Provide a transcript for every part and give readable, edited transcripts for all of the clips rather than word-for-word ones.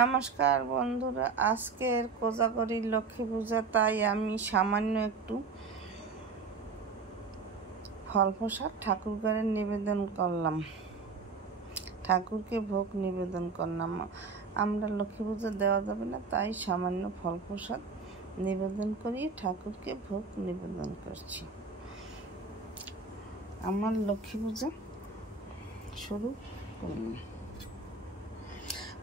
নমস্কার বন্ধুরা, আজকের কোজাগরী লক্ষ্মী পূজা, তাই আমি সামান্য একটু ফল প্রসাদ ঠাকুর ঘরে নিবেদন করলাম, ঠাকুরকে ভোগ নিবেদন করলাম। আমরা লক্ষ্মী পূজা দেওয়া যাবে না, তাই সামান্য ফল প্রসাদ নিবেদন করি, ঠাকুরকে ভোগ নিবেদন করছি। আমার লক্ষ্মী পূজা শুরু করলাম।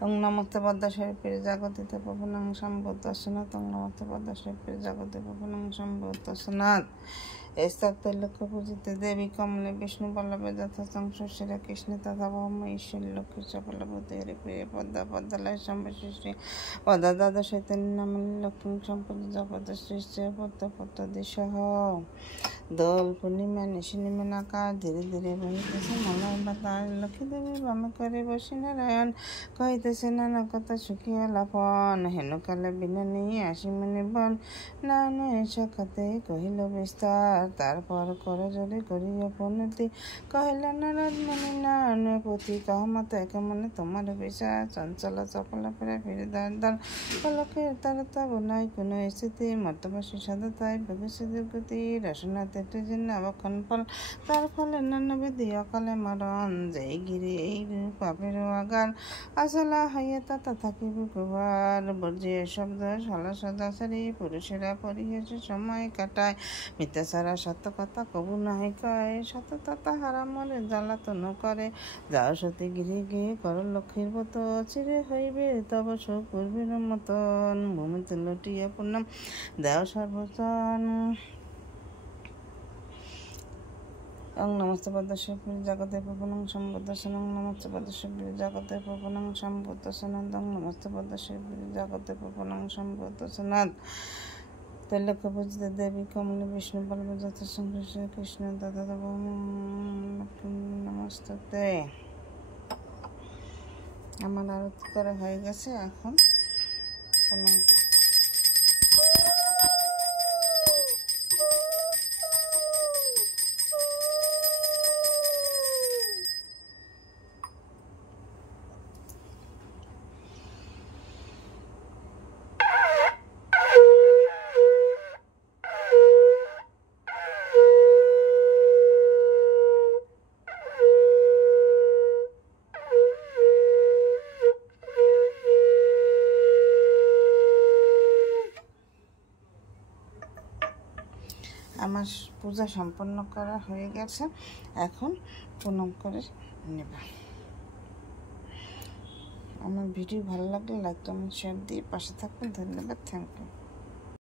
ওং নমস্তে পদ্মাশয় জাগতিতে পবনং সম্ভূতস্নাথ। ওং নমস্তে পদ্মাশয় জাগতে পবনং সম্ভূতস্নাথ। স্তব্ধ লক্ষ্য পূজিতে দেবী কমলে বিষ্ণু বল্লভে যথা সংশ্রী কৃষ্ণ তথা ভৌম ঈশ্বরী লক্ষ্মী সকলভূতে হরি প্রিয় পদ্মা পদ্মালয় সম্ভ্রী পদ্মা দ্বাদশ চৈতন্য নামলি লক্ষ্মী সম্পদ জগত সৃষ্টি পদ্ম পদ্ম দিশ দোল পূর্ণিমা নিশি নিমে আকাশ ধীরে ধীরে বহিতেছে মলয় বাতাস। লক্ষ্মী দেবী বামে করে বসি নারায়ণ কহিতেছে নানা কথা সুখিয়া লাপন। হেনুকালে বিনা নেই আসি মনে বন নান সাক্ষাতে কহিল বিস্তার। তারপর কর জলে করিয়া পনতি কহিল নারদ মনে নান পতি কহমত এক মনে তোমার বিচার। চঞ্চল চপলা ফেরা ফিরে দার দার পলকের তারতা বোনাই কোনো স্থিতি মর্তবাসী সদতায় ভোগেছে দুর্গতি। রসনাতে অবক্ষণ ফল তার ফলে নানাবিধি অকালে মরণ। যেই গিরি এই পাপের আগার আসলা হইয়া তাতা থাকিব কুবার। বর্জিয়ে শব্দ সলা সদাচারী পুরুষেরা পরিহেছে সময় কাটায়। মিথ্যা ছাড়া সত্য কথা কবু নাহি কয়, সততা তাহারা মনে জ্বালাতন করে। যাও সতী গিরি গিয়ে কর লক্ষ্মীর মত চিরে হইবে তব সুখ পূর্বের মতন। ভূমিতে লটিয়া পূর্ণম দেও সর্বজন। ওং নমস্তে পদ্মাশয় জগতে পবনং সম্বুদ্ধস্নাথ। ওং নমস্তে পদ্মাশয় জগতে পবনং সম্বুদ্ধস্নাথ। ওং নমস্তে পদ্মাশয় জগতে পবনং সম্বুদ্ধস্নাথ। ত্রৈলোক্য পূজিত দেবী কমলে বিষ্ণু বল্লভ যথা সংশ্রী কৃষ্ণ তথা নমস্তে। আমার আরতি করা হয়ে গেছে, এখন আমার পূজা সম্পন্ন করা হয়ে গেছে, এখন প্রণাম করে নেব। আমার ভিডিও ভালো লাগলে লাইক কমেন্ট শেয়ার দিয়ে পাশে থাকবেন। ধন্যবাদ, থ্যাংক ইউ।